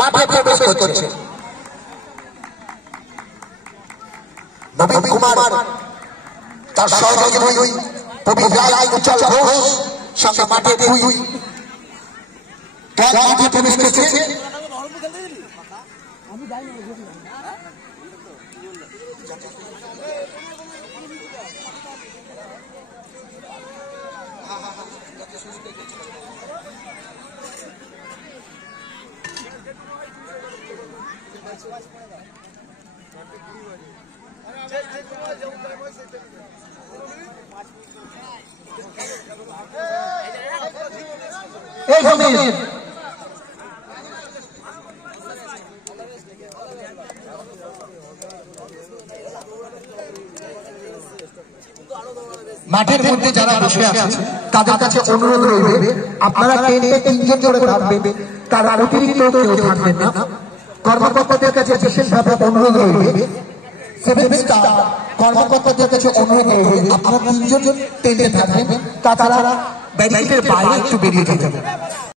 মাঠে প্রবেশ করছে। নবীন কুমার তার সহযোগী প্রবীর রায়, উজ্জ্বল ঘোষ সঙ্গে মাঠে মাঠে প্রবেশ করছে। মাঠের মধ্যে যারা বসে আছে তাদের কাছে অনুরোধ রইবে, আপনারা টেন্টে 3 জন করে থাকবেন, তার অতিরিক্ত কেউ থাকবেন না। কর্মকর্তাদের কাছে বিশেষভাবে অনুরোধ রইবে, 7 স্টার কর্মকর্তাদের কাছে অনুরোধ রইবে, আপনারা 3 জন টেন্টে থাকবেন, তাছাড়া ব্যারিকেডের বাইরে একটু বেরিয়ে যেতে হবে।